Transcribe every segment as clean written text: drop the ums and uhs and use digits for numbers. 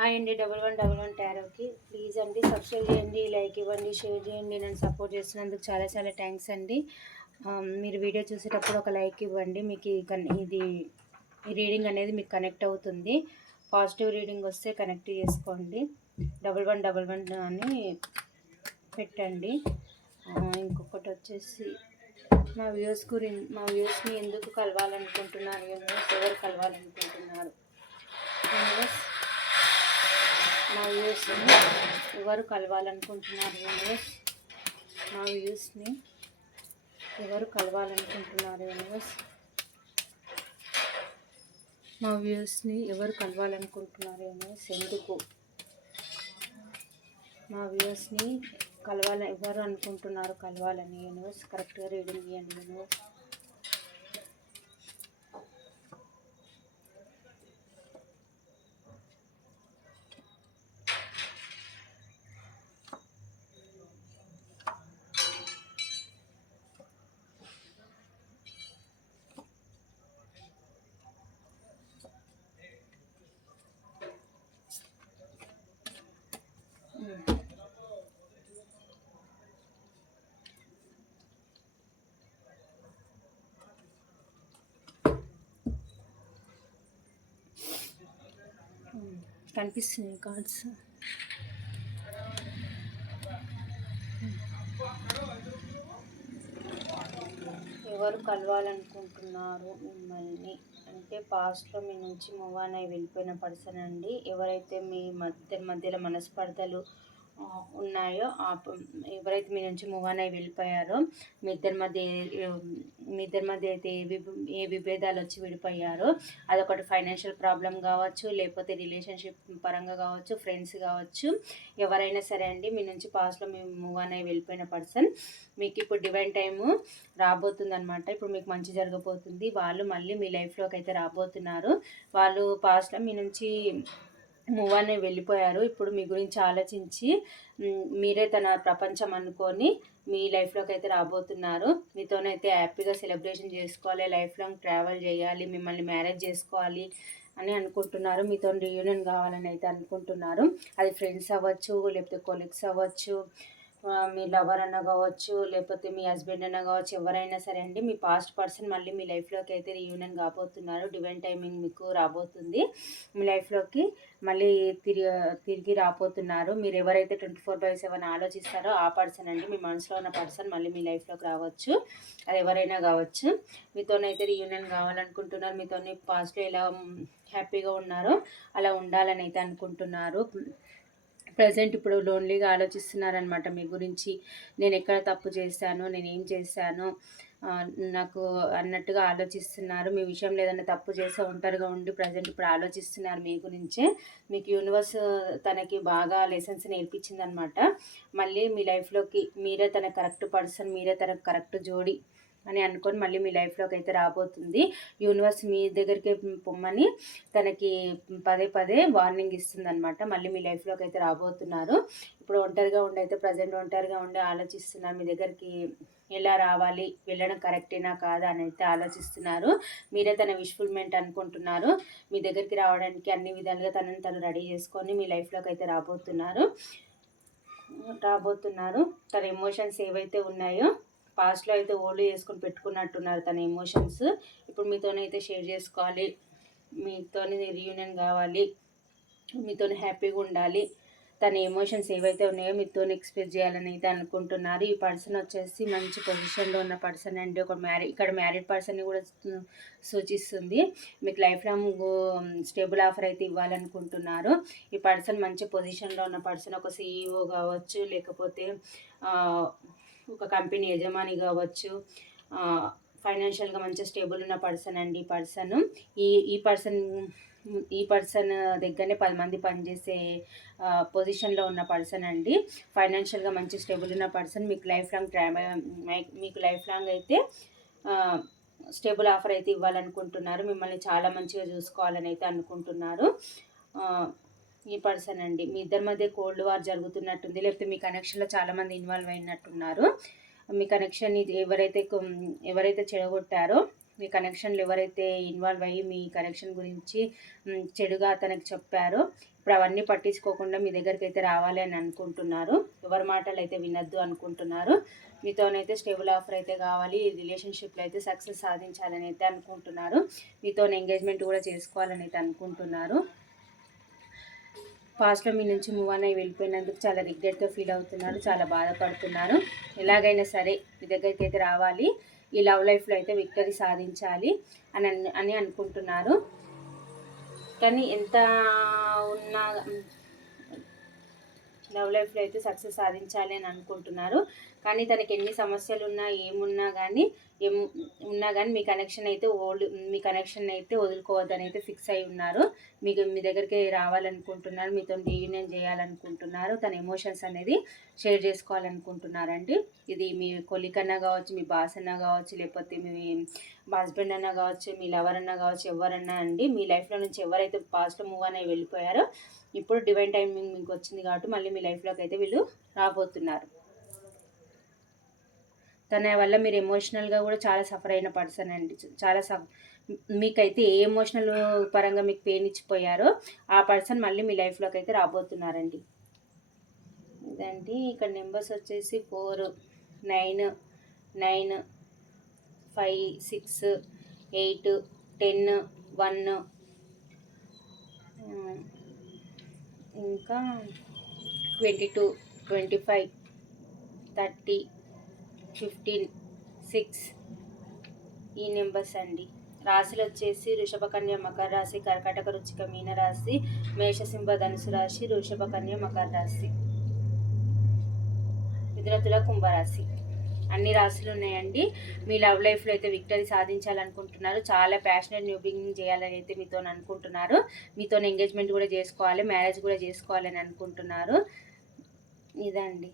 Hi అండి. 1111 టారోకి please అండి subscribe చేయండి, లైక్ ఇవ్వండి, షేర్ చేయండి. నన్ను సపోర్ట్ చేస్తున్నందుకు చాలా చాలా థ్యాంక్స్ అండి. మీరు వీడియో చూసేటప్పుడు ఒక లైక్ ఇవ్వండి. మీకు ఇది ఈ రీడింగ్ అనేది మీకు కనెక్ట్ అవుతుంది. పాజిటివ్ రీడింగ్ వస్తే కనెక్ట్ చేసుకోండి. 1111 అని పెట్టండి. ఇంకొకటి వచ్చేసి మా వ్యూస్ని ఎందుకు కలవాలనుకుంటున్నారు, ఎవరు కలవాలనుకుంటున్నారు, మా వ్యూస్ని ఎవరు కలవాలనుకుంటున్నారు, మా వ్యూస్ని ఎవరు కలవాలనుకుంటున్నారు, మా వ్యూస్ని ఎవరు కలవాలనుకుంటున్నారు, ఎందుకు మా వ్యూస్ని ఎవరు అనుకుంటున్నారు కలవాలని, యూనివర్స్ కరెక్ట్గా రీడింగ్ ఇవ్వండి. యూనివర్స్ కనిపిస్తుంది కార్డ్స్. ఎవరు కలవాలనుకుంటున్నారు మిమ్మల్ని అంటే పాస్ట్లో మీ నుంచి మూవ్ ఆన్ అయి వెళ్ళిపోయిన పర్సన్ అండి. ఎవరైతే మీ మధ్యలో మనస్పర్ధలు ఉన్నాయో ఎవరైతే మీ నుంచి మూవ్ ఆన్ అయి వెళ్ళిపోయారో, మీ ఇద్దరి మధ్య అయితే ఏ విభేదాలు వచ్చి విడిపోయారో, అదొకటి ఫైనాన్షియల్ ప్రాబ్లం కావచ్చు, లేకపోతే రిలేషన్షిప్ పరంగా కావచ్చు, ఫ్రెండ్స్ కావచ్చు, ఎవరైనా సరే అండి. మీ నుంచి పాస్ట్లో మేము మూవ్ ఆన్ అయి వెళ్ళిపోయిన పర్సన్ మీకు ఇప్పుడు డివైన్ టైము రాబోతుంది అనమాట. ఇప్పుడు మీకు మంచి జరగబోతుంది. వాళ్ళు మళ్ళీ మీ లైఫ్లోకి అయితే రాబోతున్నారు. వాళ్ళు పాస్ట్లో మీ నుంచి మూవ్ అని వెళ్ళిపోయారు. ఇప్పుడు మీ గురించి ఆలోచించి మీరే తన ప్రపంచం అనుకొని మీ లైఫ్లోకి అయితే రాబోతున్నారు. మీతోనైతే హ్యాపీగా సెలబ్రేషన్ చేసుకోవాలి, లైఫ్ లాంగ్ ట్రావెల్ చేయాలి, మిమ్మల్ని మ్యారేజ్ చేసుకోవాలి అని అనుకుంటున్నారు. మీతో రీయూనియన్ కావాలని అయితే అనుకుంటున్నారు. అది ఫ్రెండ్స్ అవ్వచ్చు, లేకపోతే కొలీగ్స్ అవ్వచ్చు, మీ లవర్ అన్న కావచ్చు, లేకపోతే మీ హస్బెండ్ అన్న కావచ్చు, ఎవరైనా సరే అండి. మీ పాస్ట్ పర్సన్ మళ్ళీ మీ లైఫ్లోకి అయితే రీయూనియన్ కాబోతున్నారు. డివైన్ టైమింగ్ మీకు రాబోతుంది. మీ లైఫ్లోకి మళ్ళీ తిరిగి రాబోతున్నారు. మీరు ఎవరైతే 24/7 ఆలోచిస్తారో ఆ పర్సన్ అండి. మీ మనసులో ఉన్న పర్సన్ మళ్ళీ మీ లైఫ్లోకి రావచ్చు. అది ఎవరైనా కావచ్చు. మీతోనైతే రీయూనియన్ కావాలనుకుంటున్నారు. మీతోని పాస్ట్లో ఎలా హ్యాపీగా ఉన్నారో అలా ఉండాలని అయితే అనుకుంటున్నారు. ప్రజెంట్ ఇప్పుడు లోన్లీగా ఆలోచిస్తున్నారనమాట మీ గురించి. నేను ఎక్కడ తప్పు చేశాను, నేను ఏం చేశాను నాకు అన్నట్టుగా ఆలోచిస్తున్నారు. మీ విషయంలో ఏదైనా తప్పు చేసే ఒంటరిగా ఉండి ప్రజెంట్ ఇప్పుడు ఆలోచిస్తున్నారు మీ గురించే. మీకు యూనివర్స్ తనకి బాగా లెసన్స్ నేర్పించిందనమాట. మళ్ళీ మీ లైఫ్లోకి మీరే తన కరెక్ట్ పర్సన్, మీరే తనకు కరెక్ట్ జోడి అని అనుకొని మళ్ళీ మీ లైఫ్లోకి అయితే రాబోతుంది. యూనివర్స్ మీ దగ్గరికి పొమ్మని తనకి పదే వార్నింగ్ ఇస్తుందన్నమాట. మళ్ళీ మీ లైఫ్లోకి అయితే రాబోతున్నారు. ఇప్పుడు ఒంటరిగా ఉండి అయితే ప్రజెంట్ ఒంటరిగా ఉండి ఆలోచిస్తున్నారు. మీ దగ్గరికి ఎలా రావాలి, వెళ్ళడం కరెక్టేనా కాదా అని అయితే ఆలోచిస్తున్నారు. మీరే తన విష్ఫుల్మెంట్ అనుకుంటున్నారు. మీ దగ్గరికి రావడానికి అన్ని విధాలుగా తను రెడీ చేసుకొని మీ లైఫ్లోకి అయితే రాబోతున్నారు. తన ఎమోషన్స్ ఏవైతే ఉన్నాయో పాస్ట్లో అయితే ఓల్డ్ చేసుకొని పెట్టుకున్నట్టున్నారు తన ఎమోషన్స్. ఇప్పుడు మీతోనైతే షేర్ చేసుకోవాలి, మీతోని రీయూనియన్ కావాలి, మీతోని హ్యాపీగా ఉండాలి. తన ఎమోషన్స్ ఏవైతే ఉన్నాయో మీతో ఎక్స్ప్రెస్ చేయాలని అయితే అనుకుంటున్నారు. ఈ పర్సన్ వచ్చేసి మంచి పొజిషన్లో ఉన్న పర్సన్ అండి. ఇక్కడ మ్యారీడ్ పర్సన్ని కూడా సూచిస్తుంది. మీకు లైఫ్ లాంగ్ స్టేబుల్ ఆఫర్ అయితే ఇవ్వాలనుకుంటున్నారు. ఈ పర్సన్ మంచి పొజిషన్లో ఉన్న పర్సన్, ఒక CEO కావచ్చు, లేకపోతే ఒక కంపెనీ యజమాని కావచ్చు, ఫైనాన్షియల్గా మంచి స్టేబుల్ ఉన్న పర్సన్ అండి. ఈ పర్సన్ దగ్గరనే 10 మంది పనిచేసే పొజిషన్లో ఉన్న పర్సన్ అండి. ఫైనాన్షియల్గా మంచి స్టేబుల్ ఉన్న పర్సన్. మీకు లైఫ్ లాంగ్ అయితే స్టేబుల్ ఆఫర్ అయితే ఇవ్వాలనుకుంటున్నారు. మిమ్మల్ని చాలా మంచిగా చూసుకోవాలని అయితే అనుకుంటున్నారు. ఈ పర్సన్ అండి. మీ ఇద్దరి మధ్య కోల్డ్ వార్ జరుగుతున్నట్టుంది, లేకపోతే మీ కనెక్షన్లో చాలామంది ఇన్వాల్వ్ అయినట్టున్నారు. మీ కనెక్షన్ని ఎవరైతే చెడగొట్టారో మీ కనెక్షన్లు ఎవరైతే ఇన్వాల్వ్ అయ్యి మీ కనెక్షన్ గురించి చెడుగా తనకి చెప్పారో ఇప్పుడు అవన్నీ పట్టించుకోకుండా మీ దగ్గరికి అయితే రావాలి అని అనుకుంటున్నారు. ఎవరి మాటలు అయితే వినొద్దు అనుకుంటున్నారు. మీతోనైతే స్టేబుల్ ఆఫర్ అయితే కావాలి, రిలేషన్షిప్లో అయితే సక్సెస్ సాధించాలని అయితే అనుకుంటున్నారు. మీతో ఎంగేజ్మెంట్ కూడా చేసుకోవాలని అయితే అనుకుంటున్నారు. పాస్ట్లో మీ నుంచి మూవ్ అయ్యి వెళ్ళిపోయినందుకు చాలా రిగ్రెట్గా ఫీల్ అవుతున్నారు, చాలా బాధపడుతున్నారు. ఎలాగైనా సరే మీ దగ్గరికి అయితే రావాలి, ఈ లవ్ లైఫ్లో అయితే విక్టరీ సాధించాలి అని అనుకుంటున్నారు. కానీ ఎంత ఉన్నా లవ్ లైఫ్లో అయితే సక్సెస్ సాధించాలి అని అనుకుంటున్నారు. కానీ తనకి ఎన్ని సమస్యలు ఉన్నా ఏమున్నా కానీ మీ కనెక్షన్ అయితే వదులుకోవద్దని అయితే ఫిక్స్ అయి ఉన్నారు. మీ దగ్గరికి రావాలనుకుంటున్నారు, మీతో రీయూనియన్ చేయాలనుకుంటున్నారు. తన ఎమోషన్స్ అనేది షేర్ చేసుకోవాలనుకుంటున్నారండి. ఇది మీ కొలీగ్ అన్నా కావచ్చు, మీ బాస్ అన్నా కావచ్చు, లేకపోతే మీ హస్బెండ్ అన్నా కావచ్చు, మీ లవర్ అన్నా కావచ్చు, ఎవరన్నా అండి. మీ లైఫ్లో నుంచి ఎవరైతే పాస్ట్లో మూవ్ అని వెళ్ళిపోయారో ఇప్పుడు డివైన్ టైమింగ్ మీకు వచ్చింది కాబట్టి మళ్ళీ మీ లైఫ్లోకి అయితే వీళ్ళు రాబోతున్నారు. తన వల్ల మీరు ఎమోషనల్గా కూడా చాలా సఫర్ అయిన పర్సన్ అండి. మీకైతే ఏ ఎమోషనల్ పరంగా మీకు పెయిన్ ఇచ్చిపోయారో ఆ పర్సన్ మళ్ళీ మీ లైఫ్లోకి అయితే రాబోతున్నారండి. ఇదండి. ఇక్కడ నెంబర్స్ వచ్చేసి 4, 9, 9, 5, 6, 8, 10, 1, ఇంకా 22, 25, 30, 15, 6 ఈ నెంబర్స్ అండి. రాశులు వచ్చేసి వృషభ కన్య మకర రాశి, కర్కాటక వృశ్చిక మీన రాశి, మేషసింహ ధనుసు రాశి, వృషభ కన్య మకర రాశి, మిథున తుల కుంభరాశి. అన్ని రాశులు ఉన్నాయండి. మీ లవ్ లైఫ్లో అయితే విక్టరీ సాధించాలనుకుంటున్నారు. చాలా ప్యాషనెట్ న్యూ బిగినింగ్ చేయాలని అయితే మీతో అనుకుంటున్నారు. మీతో ఎంగేజ్మెంట్ కూడా చేసుకోవాలి, మ్యారేజ్ కూడా చేసుకోవాలని అనుకుంటున్నారు. ఇదండి.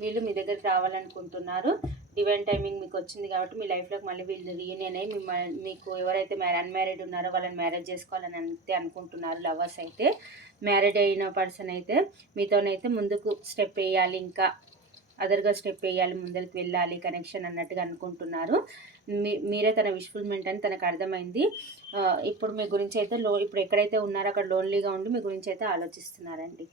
వీళ్ళు మీ దగ్గరికి రావాలనుకుంటున్నారు. డివైన్ టైమింగ్ మీకు వచ్చింది కాబట్టి మీ లైఫ్లోకి మళ్ళీ వీళ్ళు రీయూనియన్ అయ్యి మీకు ఎవరైతే అన్మ్యారీడ్ ఉన్నారో వాళ్ళని మ్యారేజ్ చేసుకోవాలని అయితే అనుకుంటున్నారు. లవర్స్ అయితే మ్యారీడ్ అయిన పర్సన్ అయితే మీతోనైతే ముందుకు స్టెప్ వేయాలి, ఇంకా అదర్గా స్టెప్ వేయాలి, ముందరికి వెళ్ళాలి కనెక్షన్ అన్నట్టుగా అనుకుంటున్నారు. మీరే తన విష్ఫుల్మెంట్ అని తనకు అర్థమైంది. ఇప్పుడు మీ గురించి అయితే ఇప్పుడు ఎక్కడైతే ఉన్నారో అక్కడ లోన్లీగా ఉండి మీ గురించి అయితే ఆలోచిస్తున్నారండి.